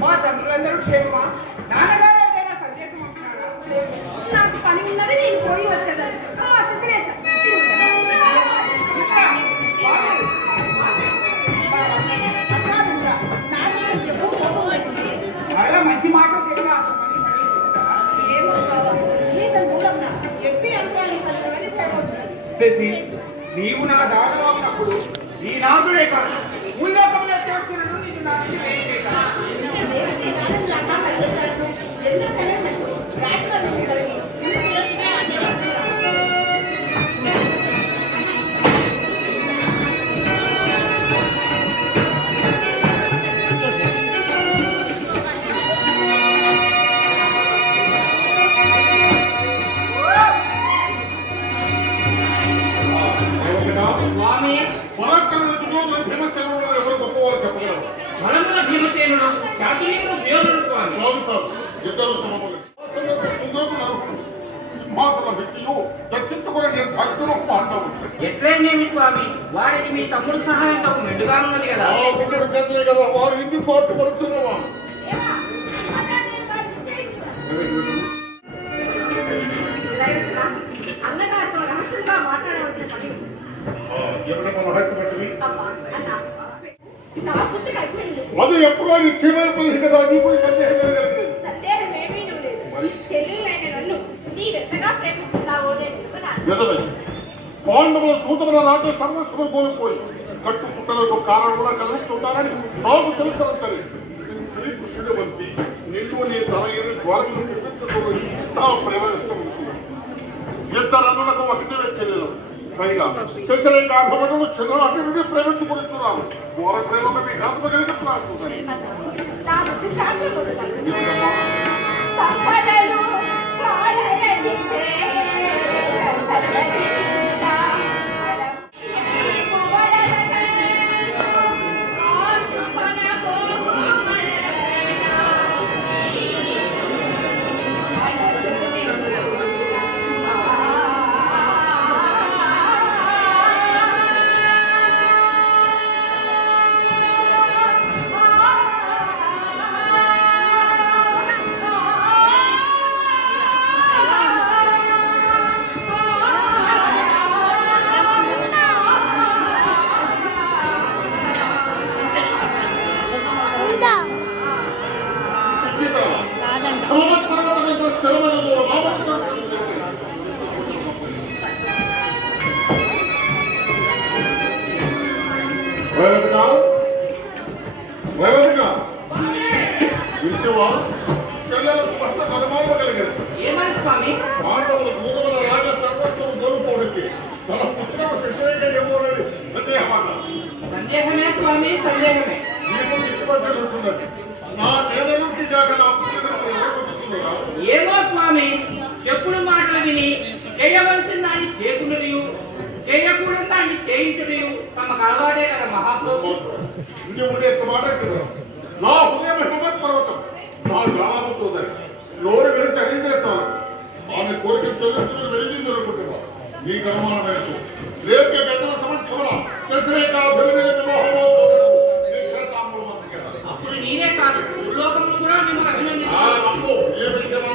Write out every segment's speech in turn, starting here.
మా తండ్రులందరూ క్షేమమా? నాన్నగారు ఏదైనా సందేశం ఉంటున్నారా? నాకు పని ఉన్నది, నేను పోయి వచ్చేదాన్ని. మంచి మాట శశి, నీవు నా దారిలో ఉన్నప్పుడు ఈ నాదుడే కాదు భూలోకంలో చేస్తున్నాడు. నీకు నా భీమసేనుడు చాతుర్యంలో దేవుడు స్వామి ఇద్దరు సింహాసన వ్యక్తియు దక్కించుకుని నిర్ధారిస్తున్న పాండవులు ఎట్లయినేమి స్వామి, వారికి మీ తమ్ముడు సహాయం తగు మెండుగా ఉన్నది కదా. కదా వారు ఇన్ని పాటు పడుతున్నవారు. అన్నగారితో రహస్యంగా మాట్లాడవలసిన పని ఎప్పుడైనా రహస్యపట్టివి అది ఎప్పుడో నిశ్చయమైపోయింది కదా. నీకు సందేహం కలిగింది. పాండవుల దూతముల రాజ్య సర్వస్వం కోల్పోయి కట్టు పుట్టలకు కారణం కూడా కలుగుతుంటారని నాకు తెలుసంతరి. శ్రీకృష్ణుడు వంటి నిన్ను నీ తనయుని ద్వారం నిర్మించుకోవాలి. నా ప్రేమ ఇష్టం ఇద్దరన్నలకు ఒకటే వ్యక్తి పైగా శశిరేఖ భవనము చిన్ననాటి నుండి ప్రేమించుకుంటున్నాను. ఘోర ప్రేమకు మీ ఘాతకు కలిగిస్తున్నాను. పాండవులు భూతముల రాజ సర్వస్వం కోల్పోవడానికి తన పుత్రుడు శశిరేఖ ఏమోనని సందేహమన్నా. సందేహమే స్వామి, సందేహమే. నీకు ఇచ్చిపట్టి ఉంటున్నది. నా నేల నుంచి దాకా నా పుత్రుడు ఎవరు? ఏమో స్వామి, చెప్పుడు మాటలు విని చేయవలసిన దాన్ని చేయకున్నదియు, చేయకూడని దాన్ని చేయించుడియు తమకు అలవాటే కదా మహాప్రభు. ఉండే మాట నా హృదయం హిమవత్ పర్వతం, నా గానము సోదరి నోరు విడిచి అడిగితే చాలు ఆమె కోరిక చెల్లించుకుని వెలిగింది అనుకుంటున్నా. నీకు అనుమానమేంటో రేపే పెద్దల సమక్షంలో శశిరేఖ అప్పుడు నేనే కాదు లోకంలో కూడా మిమ్మల్ని అభినందిస్తాను. ఏ విషయంలో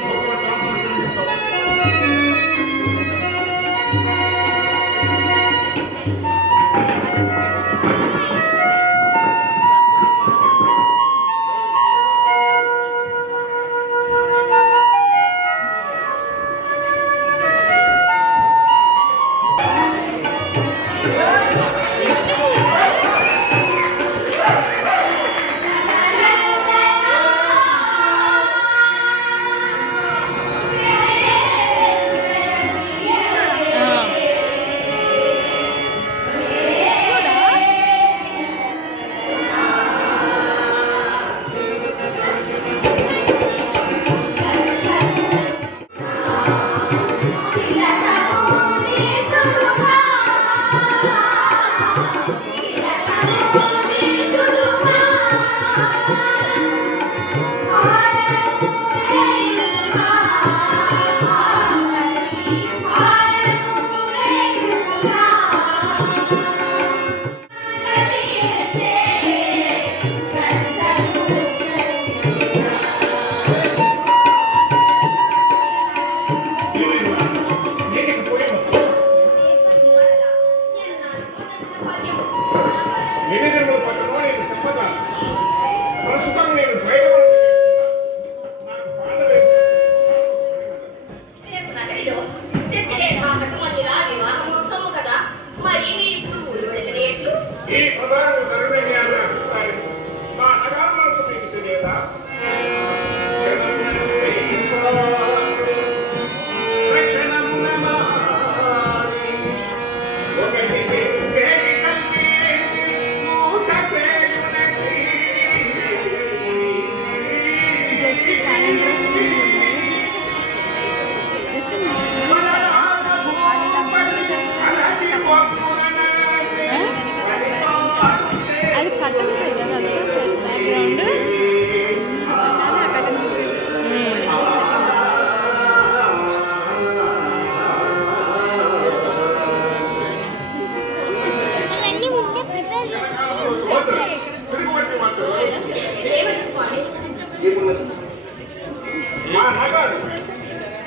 మా నాగారు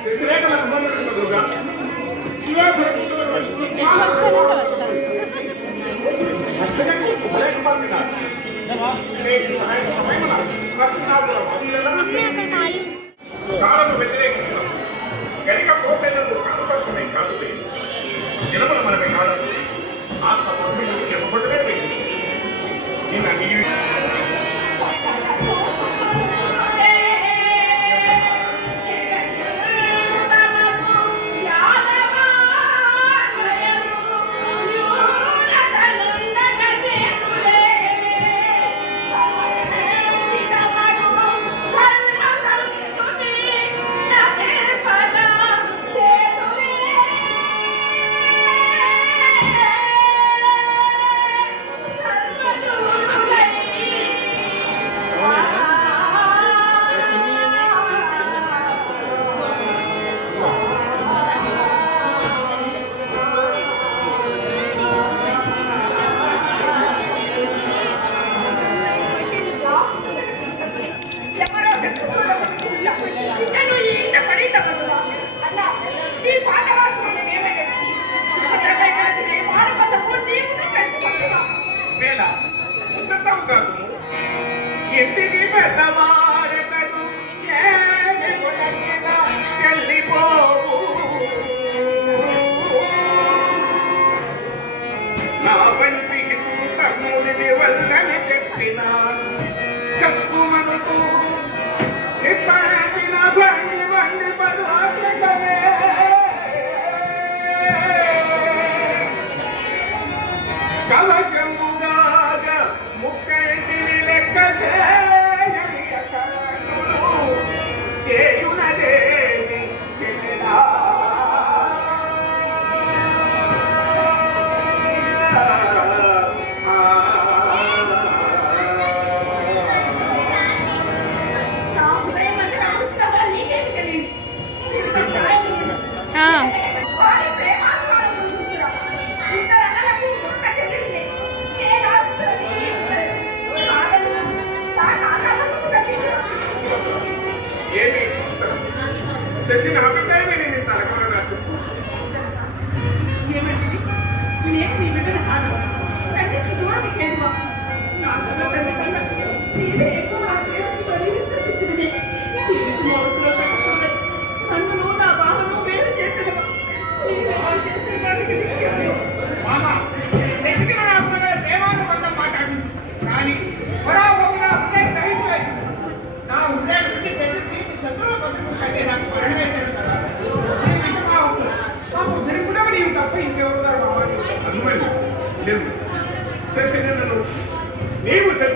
శశిరేఖ సంబంధించిన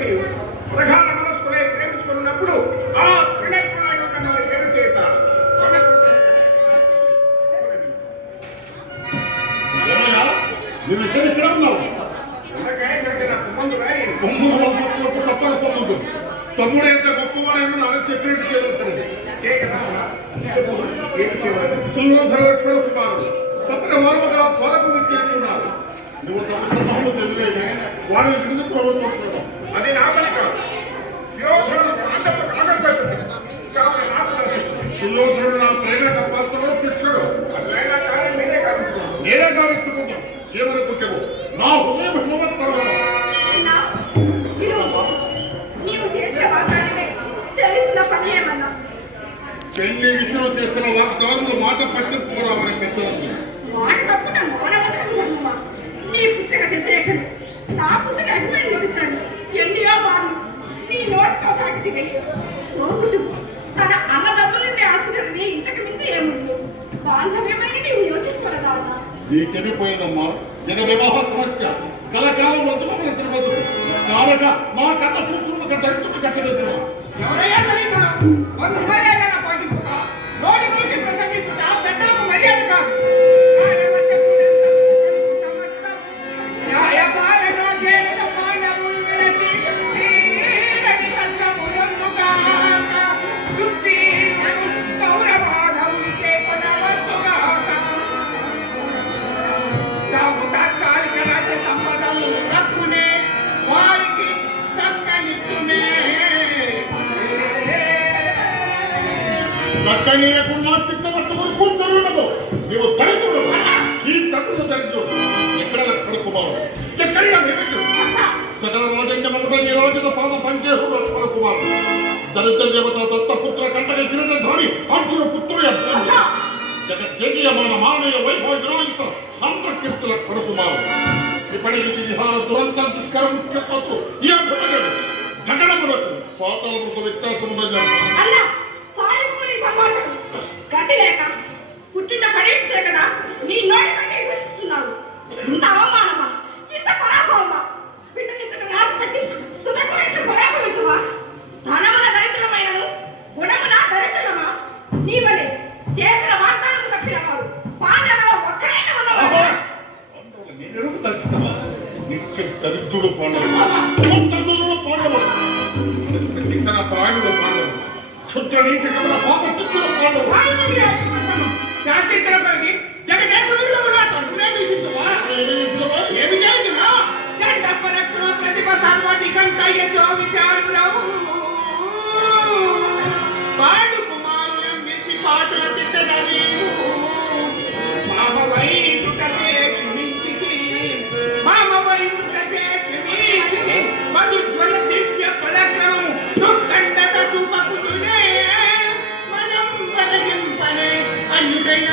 కలిసి ప్రగాఢ మనస్కులే ప్రేమించుకున్నప్పుడు ఆ త్రినేత్రులను ఏడు చేశారు. నేను ఇక్కడ ఉన్నావు తమ్ముడు ఎంత గొప్పవాడైనా నాకు చెప్పినట్టు సులోధరేశ్వర కుమారుడు సత్య వారముగా త్వరకు చేస్తున్నారు. నువ్వు తమ తెలియదు వారిని విడుదల ప్రభుత్వం అది నా పని కాదు. సులోధరుడు నా ప్రేమ పాత్రలో శిక్షడు నేనే కావించుకుంటాం. ఏమనుకుంటావు నా హృదయం హిమవత్తరం నీవు చేసే వాగ్దానమే చెల్లిసిన పని ఏమన్నా పెళ్లి విషయం చేసిన వాగ్దానులు మాట పట్టించుకోరామని పెద్దలకు మాట తప్పున మౌనమా నీ పుత్రిక వ్యతిరేకను నా పుత్రుడు అభిమానిస్తాను ఎన్నో వాళ్ళు నీ నోటితో దాటిదివే రోగుడు తన అన్నదమ్ములని ఆశించడని ఇంతకు మించి ఏముంది బాంధవ్యమైన నీవు యోచించుకోలేదా నీకెళ్ళిపోయిందమ్మా జన వివాహ సమస్య కలకాలం వద్దు తిరుపతి కాలగా మా కథ చూస్తున్న దర్శనం కట్టలేదు. ఎవరయ్యా దరిద్రుడు? వంద మర్యాదగా పాటించుట, నోటి గురించి ప్రసంగించుట పెద్దలకు మర్యాద కాదు. దక్కని లేకుండా చిత్తపట్టుకుని కూర్చొని ఉండదు. నీవు దరిద్రుడు ఈ తక్కువ దరిద్రుడు ఎక్కడ కుమారుడు ఎక్కడిగా సకల రాజంగముడు ఈ రోజున పాద పంచేహుడు కుమారుడు దరిద్ర దేవత దత్తపుత్ర కంటకి గిరిధరి అర్జున పుత్రుడు జగజ్జగీయమాన మానవ వైభవ విరోహిత సంరక్షితుల కొడుకుమారుడు ఇప్పటి నుంచి విహార దురంత దుష్కర ముఖ్యత్వం ఈ అభిమనుడు గగనములకు పాతాళములకు వ్యత్యాసం ఉండదు. గతి లేక పుట్టిన పడేసే కదా నీ నోటి కంటే దూషిస్తున్నావు. ఇంత అవమానమా, ఇంత పరాభవమా? బిడ్డనింతకు రాసిపెట్టి తుదకు ఇంత పరాభవితువా? ధనమున దరిద్రమైనను గుణమున దరిద్రమా? నీ వలె చేసిన వాగ్దానము తప్పిన వారు పాండవుల ఒక్కరైనా ఉన్నవారు. నిత్యం దరిద్రుడు పాండవుడు పాండవుడు ప్రాణుడు పాండవుడు క్షుద్ర నీతి కమల పాప చిత్తుల పాండవుడు శాంతించిన పనికి జగదేకుడిలో ఉన్న తండ్రులే విసిద్దువా? ఏమి చేయుదునా? చండ పరక్రమ ప్రతిభ సర్వాధికం కయ్యతో విచారులవు పాడు కుమారులం విసి పాటుల తిట్టదవి మామ వైరుటచే క్షమించితి మధుజ్వల దివ్య పరాక్రమము దుర్దండక చూపకుదునే మనం వదగింపనే అన్యుడైన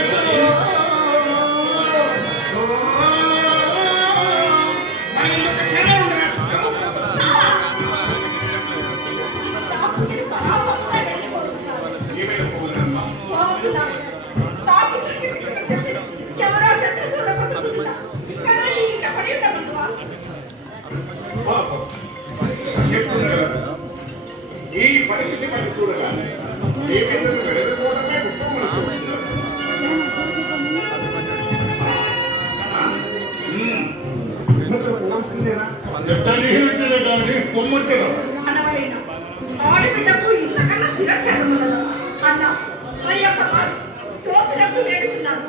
ఈ పరిస్థితి మనం చూడగా ఏ విధంగా వెలుగుకోవడమే ఆడబిడ్డకు ఇంతకన్నా శిరచ్ఛేదం అన్న మరి యొక్క తోపులకు వేడుచున్నాను.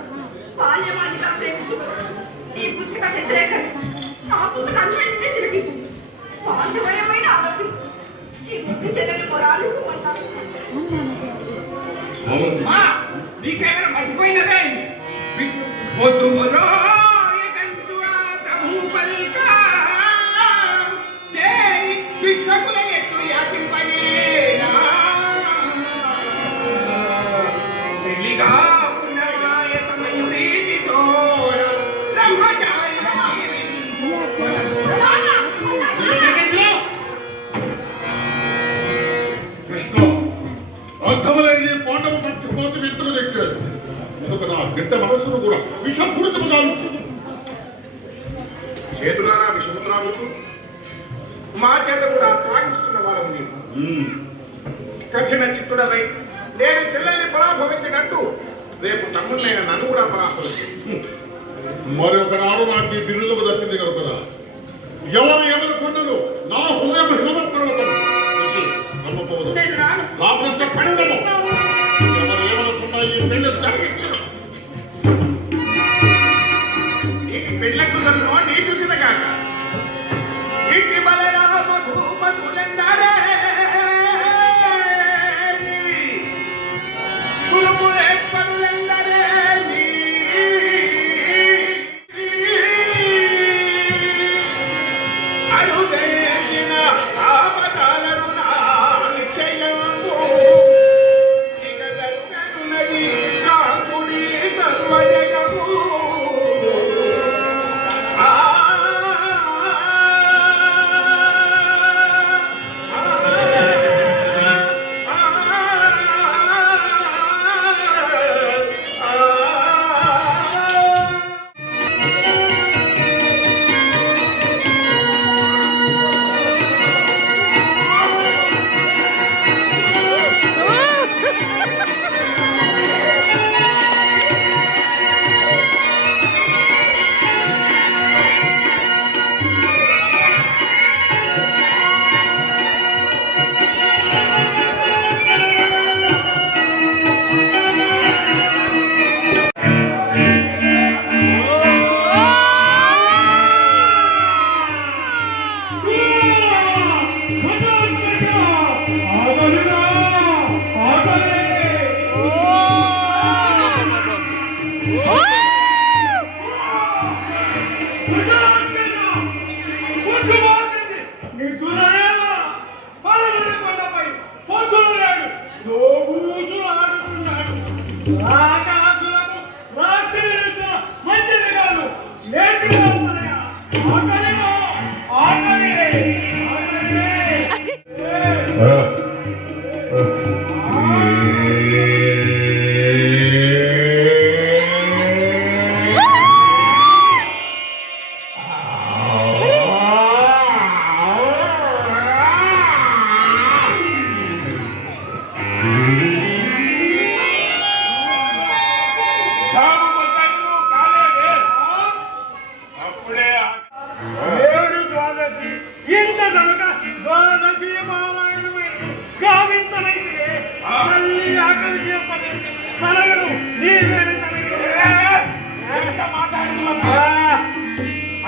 బాల్యమానిగా ప్రేమించు ఈ పుత్రిక వ్యతిరేకం నా పుత్రుడు అన్నింటినీ తిరిగి బాల్యమయమైన ఆలోచన ఈ బుద్ధి చెల్లెలు మొరాలు నీకేమైనా మర్చిపోయినదే పొద్దు మరో భిక్షకుల ఎట్లు యాచింపనేనా పెళ్లిగా పునరాయ సమయురీతితో కృష్ణ అర్థమలేని పాండవ పక్షపాతి మిత్రులు తెచ్చారు కనుక నా బిడ్డ మనస్సును కూడా విషపూరితముగా చేతులారా విషముద్రాలకు మా చేత కూడా త్రాగిస్తున్న వారు నీవు కఠిన చిత్తుడవై నేను చెల్లెల్ని పరాభవించినట్టు రేపు తమ్ముళ్ళైన నన్ను కూడా పరాభవించు. మరొకనాడు నాకు ఈ బిరుదుకు దక్కింది కనుక ఎవరు ఎవరు కొన్నను నా హృదయం నమ్మకూడదు. నేను రాను. నా ప్రశ్న ఖండము. ఎవరు ఏమనుకున్నా ఈ పెళ్లి జరిగింది. నీకు పెళ్ళకు నన్ను నీ చూసిన కాక ఇంటి బలరా మధుమధులెందరే కులుకులే పనులెందరే అరుదేచిన ఆపదాలను నా నిశ్చయము ఇక జరుగునది కాకుడి సర్వజగము.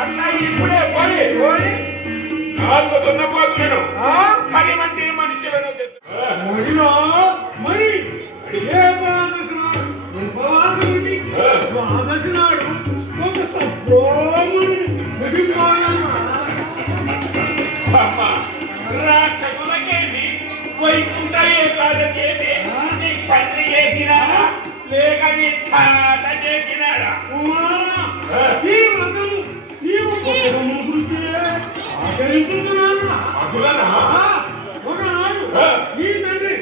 అన్నా ఇప్పుడే పోయి 4 దున్నపోతులను 10 మంది మనుషులను మరి ఏ ద్వాదశనాడు ఒక రాక్షసులకేమి వైకుంఠ ఏకాదశి నీ తండ్రి చేసినాడా లేక నీ తాత చేసినాడా? ఈ వ్రతం నీవు అటులనా? ఒకనాడు నీ తండ్రి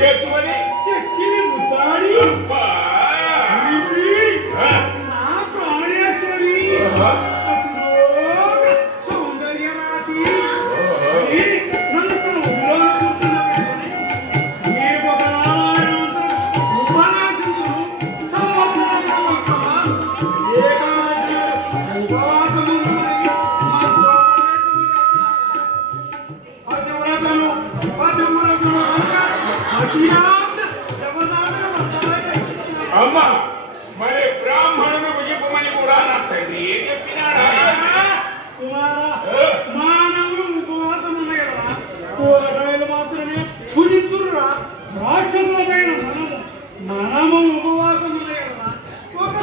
చేసుకొని చెక్కిని ముద్దాడి నా ప్రాణేశ్వరి సౌందర్యరాశి నన్ను ఉద్యోగ చూస్తున్నది ఈ ఒక ఉపనాశించు అమ్మా మరి బ్రాహ్మణుడు విజయమని కూడా నా తండ్రి ఏం చెప్పినాడా? మానవులు ఉపవాసం ఉన్నాయా కూరగాయలు మాత్రమే భుజిస్తురా రాక్షసులమైన మనము ఉపవాసం ఉన్నాయా ఒక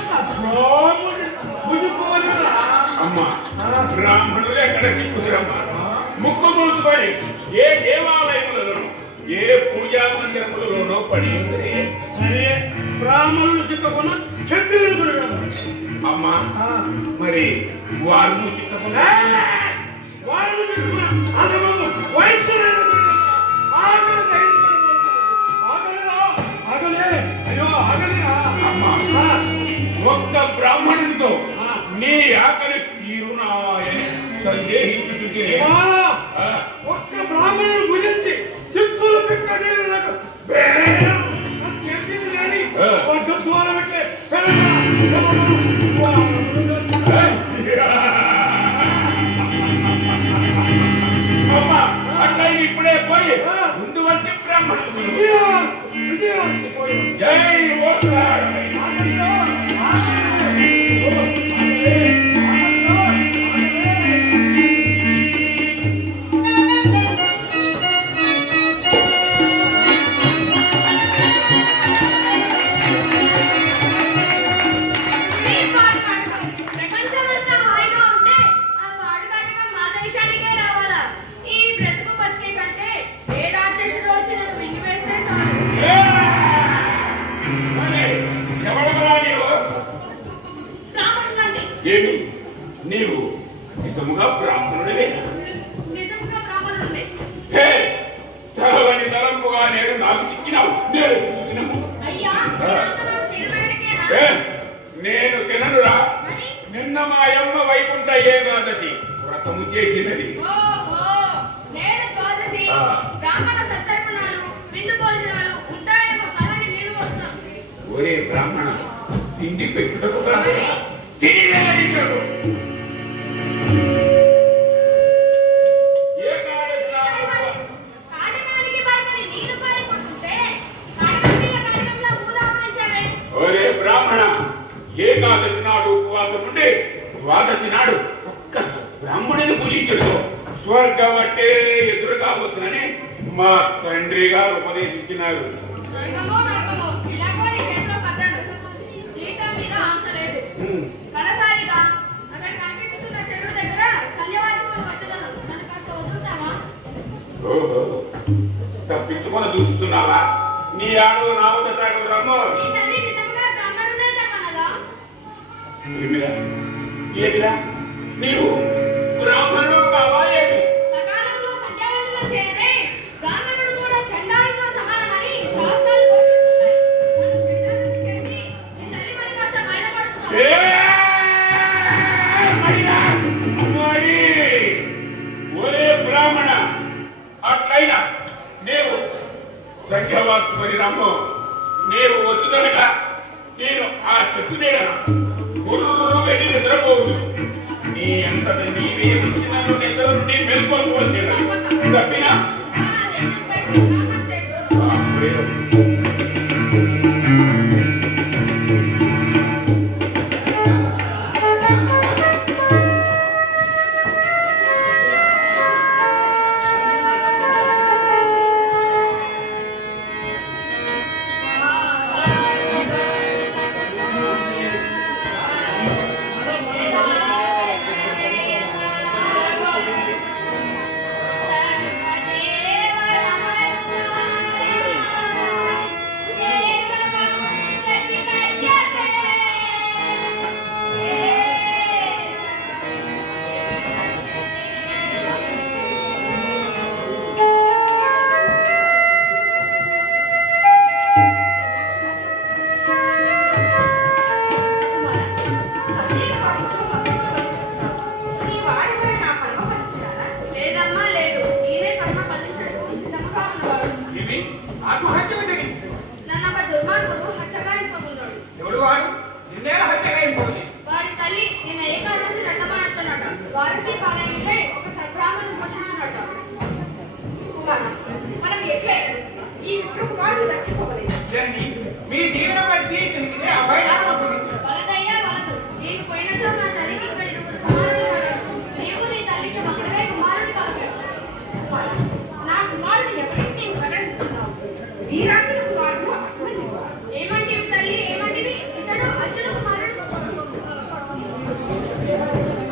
భుజిపోవాలి. అమ్మా బ్రాహ్మణులు ఎక్కడికి కుదిరమ్మా ముక్కు మూసుకొని ఏ దేవాలయములలోనూ ఏ పూజా మందిరములలోనో పడి ఉంది. సరే బ్రాహ్మణులు చిక్కకున్న క్షత్రియులు కూడా అమ్మా మరి వారు చిత్తకుండా వారు అసలు వయసు అమ్మా ఒక్క బ్రాహ్మణుడితో నీ ఆకలి కన్నీళ్ళకు బేరం ఎంటిది కానీ పట్టు దూరం పెట్టే అమ్మా, అట్లా ఇప్పుడే పోయి ముందు వంటి బ్రాహ్మణుడు జై ఓసాడు. ప్రపంచమంతా హాయిగా ఉంటే ఆ పాడుగాడిగా మా దేశానికే రావాలా? ఈ బ్రతుకు బతికే కంటే ఏ రాక్షసుడు వచ్చినట్టు విండి వేస్తే చాలు. ఎవడమరా నీవు? బ్రాహ్మణులండి. ఏమి నీవు నిజముగా బ్రాహ్మణుడివే? నిజంగా బ్రాహ్మణులండి. హే, తలవని తలంపుగా నేడు నాకు చిక్కినావు. నేను చూసినము. అయ్యా, మీరందరూ తిరువేడికేనా? ఏ, నేను తిననురా. మరి? నిన్న మా యమ్మ వైకుంఠ ఏకాదశి వ్రతము చేసినది. ఓహో, నేడు ద్వాదశి. ఆ. బ్రాహ్మణ సంతర్పణాలు, విందు భోజనాలు ఉంటాయేమో పదని నేను వస్తాం. ఒరే బ్రాహ్మణ, తిండి పెట్టుటకు కాదురా, తినివేయుటకు. ఏకాదశి నాడు కాటకానికి భయపడి నీరు పారిపోతుంటే కడగ మీద కడగంలా ఊదామనించావే. ఒరే బ్రాహ్మణ, ఏకాదశి నాడు ఉపవాసం ఉండి ద్వాదశి నాడు ఒక్క బ్రాహ్మణుని పూజించడు స్వర్గం అంటే ఎదురుగా వస్తుందని మా తండ్రి గారు ఉపదేశించినారు. స్వర్గమో నరకమో ఇలాగో నీ చేతిలో పడ్డాడు. జీతం మీద ఆశ లేదు. కడసారిగా అక్కడ కనిపిస్తున్న చెరువు దగ్గర సంధ్యవాచకులు వచ్చేదాను. నన్ను కాస్త వదులుతావా? ఓహో, తప్పించుకొని చూస్తున్నావా? నీ ఆడు నావత సాగు రమ్ము. నీ తల్లి నిజంగా బ్రాహ్మణుడే చెప్పనగా? ఏమిరా ఏమిరా నీవు బ్రాహ్మణుడు కావా ఏమి? సకాలంలో సంధ్యావందనం చేయదే బ్రాహ్మణుడు కూడా చండాలుతో సమానమని శాస్త్రాలు ఘోషిస్తున్నాయి. నన్ను చండాలుని చేసి నీ తల్లి మరి కాస్త బయటపరుస్తావా? ఏ, మరిరా, మరి. ఒరే బ్రాహ్మణ, అట్లయినా నీవు సంఖ్యవాచుకొని రమ్ము. నీవు వచ్చుదనగా నేను ఆ చెట్టు నీడన గుర్రు వెళ్ళి నిద్రపోదు. నీ అంతట నీవే వచ్చి నన్ను నిద్ర నుండి మేల్కొల్పోవచ్చును. తప్పినా అదేం చెప్పాడు? బ్రాహ్మణ చేతులు. లేదమ్మా లేదు. నేనే కర్మ ఫలించడానికి సిద్ధంగా ఉన్నవాడు. ఇవి ఆత్మహత్యకు జరిగింది. నన్ను ఒక దుర్మార్గుడు హత్యగాయింపకున్నాడు. ఎవడు వాడు? నిన్నేలా హత్యగా అయిపోయింది? వాడి తల్లి నిన్న ఏకాదశి రథమనొచ్చున్నట. వారికి పారాయణపై ఒక సద్బ్రాహ్మణుడు పంపించున్నట. మనం ఎట్లా ఈ విప్రుడు వాడిని రక్షింపబలేదు. జన్ని, మీ జీవన పరిస్థితి అభయదానం వస్తుంది. వలదయ్యా వలదు. నేను పోయినచో నా తల్లికి ఇంకా ఇరువురు కుమారులు కలరు. నీవు నీ తల్లికి ఒకడవే కుమారుడు కలగాడు. నా కుమారుడు ఎవరికి నీవు ప్రకటిస్తున్నావు? వీరాంతుల కుమారుడు అర్జునుడు. ఏమంటివి తల్లి ఏమంటివి? ఇతడు అర్జున కుమారుడు.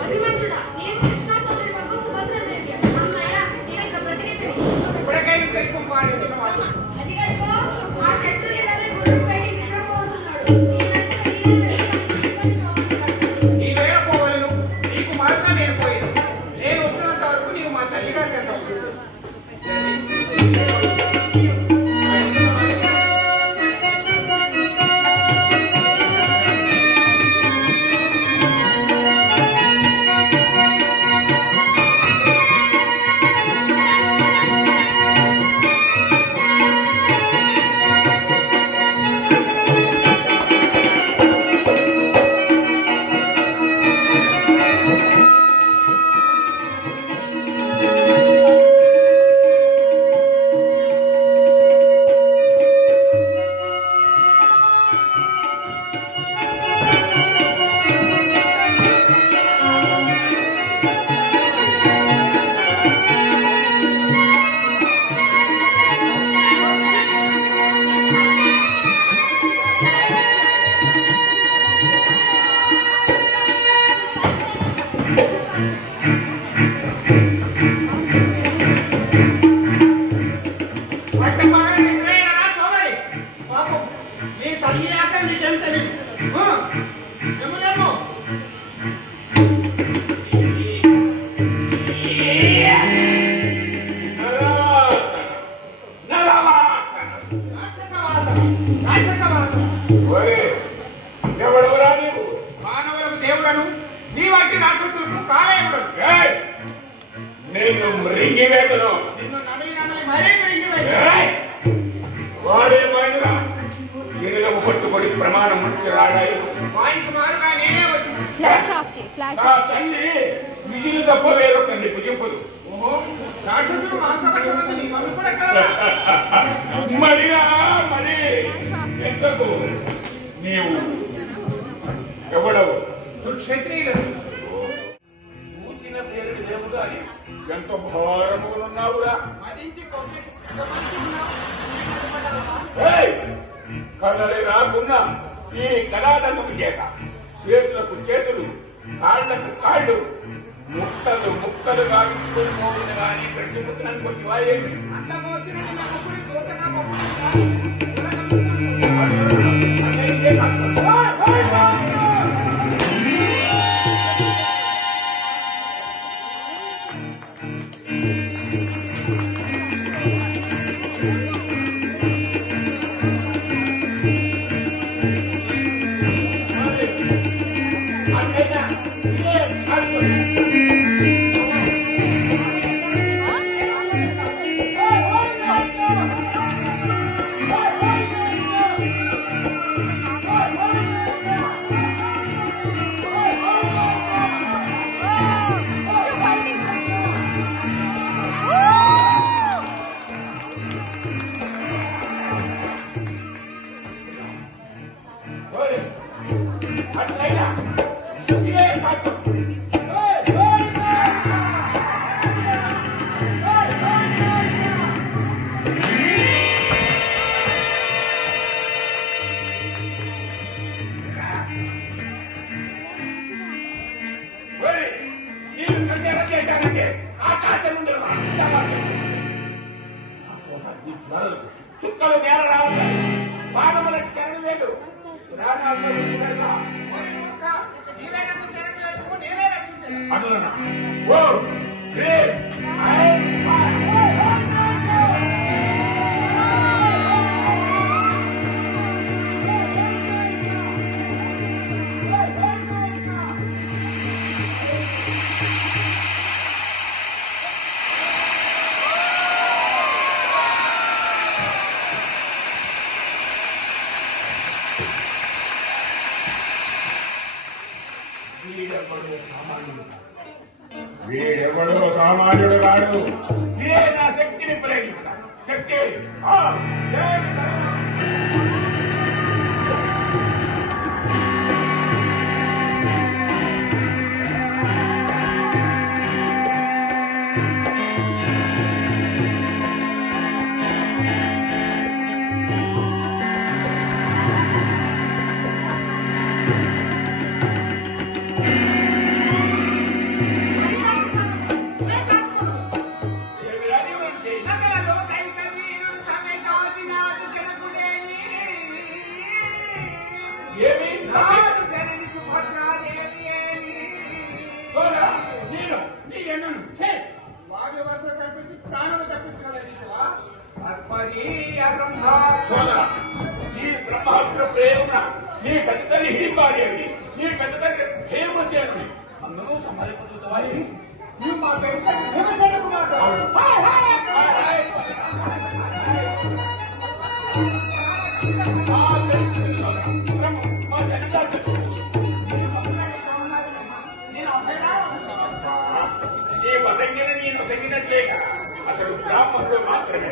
అభిమన్యుడా, నేను కృష్ణాపతి బాబు సుభద్రదేవి. అమ్మయ్య, నేను ఇంకా బ్రతికేది. ఇప్పటికైనా తెలుగు పాడుతున్నవాడు. అదిగదిగో, ఆ చెట్టు నీడలో గుర్రు పెట్టి నిద్రపోతున్నాడు. నీ లేకపోవలను నీకు మాత్రం నేను పోయేది. నేను వచ్చినంత వరకు నీవు మా తల్లిగా చెందావు. నీ తల్లి ఆక నిజం తెలియదు ఏమో ఎవడెవరా నీవు? మానవులకు దేవుడను నీ వంటి రాక్షసులకు కాలేయుడను నేను మృంగివేతను. నిన్ను నమిలి నమిలి మరీ పెరిగిపోయింది వాడే మైనరా దీనిలకు పట్టుబడి ప్రమాణం నుంచి రాడాయి. వానికి మారుగా నేనే వచ్చి ఫ్లాష్ ఆఫ్ చేయి, ఫ్లాష్ నా ఆఫ్ చేయి. తల్లి విధులు తప్ప వేరొకరిని భుజింపదు. ఓహో రాక్షసులు మాంసపక్షమంది నీ మమ్మీ కూడా కాదా మరిగా మరి ఎంతకు నీవు ఎవడవు? క్షత్రియులు పూచిన పేరు దేవుడు అని ఎంత భారములున్నావురా. మదించి కదలి రాకున్నా ఈ కళాదండకు చేత చేతులకు చేతులు కాళ్లకు కాళ్ళు ముక్కలు ముక్కలుగా విప్పుకొని మోగిన కానీ ప్రతి ముక్కలను కొన్ని వాయేమి అంతకు వచ్చిన నిన్న ముగ్గురి దూతగా చుక్కలు నేల రావాలి. పాదములకు చెరలు లేదు. ప్రాణాలతో నేనే రక్షించాను అట్లనా? ఓ గ్రేట్. వీడెవడో సామాన్యుడు కాడు. ఇదే నా శక్తిని ప్రయోగిస్తా. శక్తి ఏమి నేను నీ ఎన్నను వారి వరుస కల్పించి ప్రాణం తప్పించగలరు ఈ బ్రహ్మాస్త్ర ప్రేమ నీ పెద్ద తల్లి హిడింబాదేవి, నీ పెద్ద తల్లి హేమసేనుడి అందరూ సంహరిపోతావా? నువ్వు మా పెద్ద భీమసేనుడు మాట నీ వసంగిన నేను సంగినట్లేక అతడు బ్రాహ్మణుడు మాత్రమే.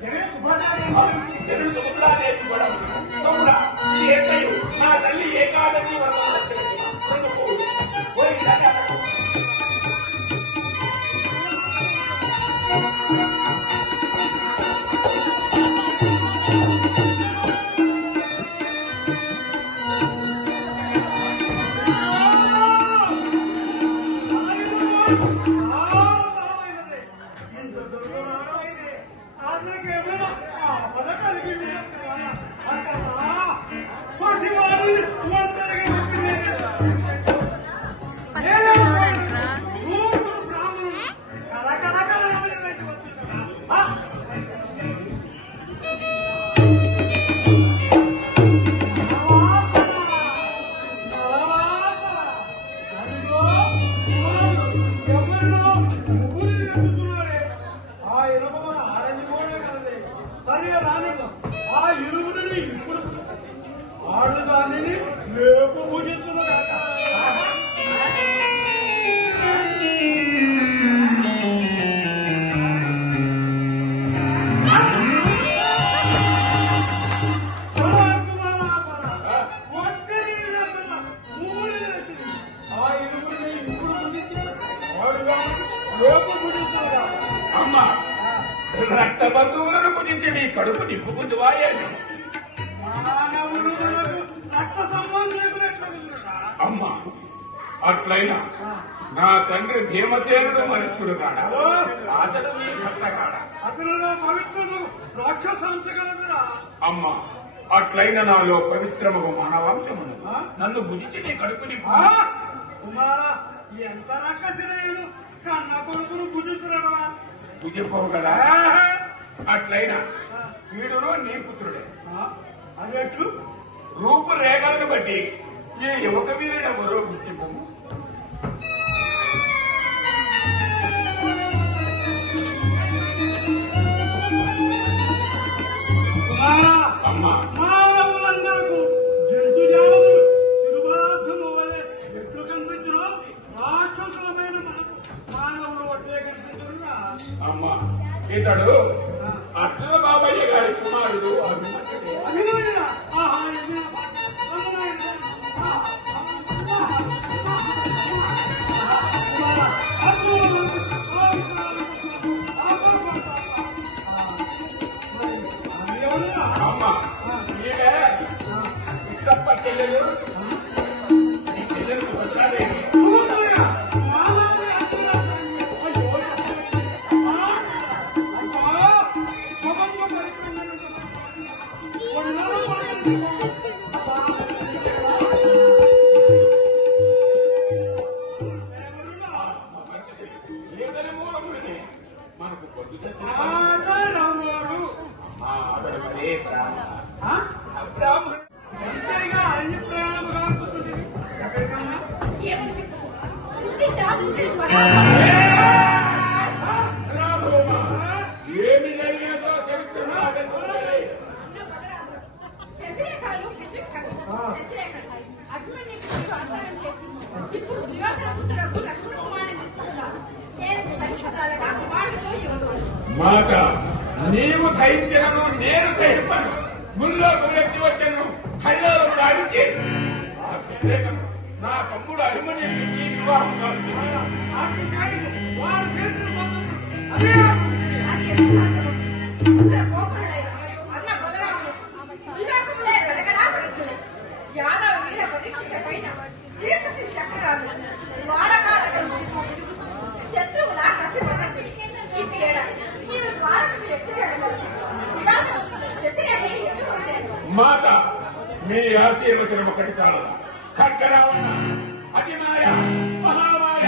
శరణు సుభద్రాదేవి వరం సోముడా, ఈ ఎత్తడు నా తల్లి ఏకాదశి వరం కలిగి ఆడుదాన్ని రేపు పూజించును కాక అమ్మ రక్త బంధువులను పూజించి నీ కడుపు నింపుకుంది వాయాన్ని అమ్మ అట్లయినా నా తండ్రి భీమసేనుడు మనుష్యుడు కాడా అతడు నీ భర్త కాడా అమ్మ అట్లయినా నాలో పవిత్రము మానవాంశమును నన్ను భుజించి నీ కడుపు నింపు ఎంత రకసిరేయుడు కన్న కొడుకును భుజించురా భుజిపోవు కదా అట్లయినా వీడును నీ పుత్రుడే అదెట్లు రూపురేఖలను బట్టి ఏ యువక వీరుడెవరో గుర్తింపు అమ్మా మానవులందరకు జంతు జాతులు తిరుమలార్థము వలె ఎట్లు కనిపించరు రాక్షసులమైన మనకు మానవులు ఒట్లే కనిపించరుగా అమ్మా ఇతడు అర్జున బాబయ్య గారి కుమారుడు అభిమన్యుడే అభిమానుడా ఆహా అమ్మ ఈమె ఇష్టప్ప చెల్లెలు ఈ చెల్లెలు భద్రాదేవి మనకు పొద్దు బ్రాహ్మణుడు ఏమి జరిగేదో చరిత్రను మాట నీవు సహించను నేను సహించను ముల్లోకి వ్యక్తి వచ్చను కళ్ళలో కాడిచి ఆ శిశేఖను నా తమ్ముడు అభిమన్యుడికి ఈ వివాహం వారు చేసిన యాదవ వీర పరీక్ష పైన శ్రీపతి చక్రరాజు శత్రువుల కసిపడి ఇది ఏడాది నీవు ద్వారకు మాట మీ ఆశీర్వచనం ఒకటి చాలా ఖడ్గరావణ అతిమాయ మహామాయ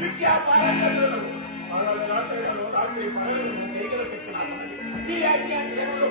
విద్యా పారంగతులు రాత్రి పగలను చేయగల శక్తి నాకు ఈ ఆజ్ఞాక్షరంలో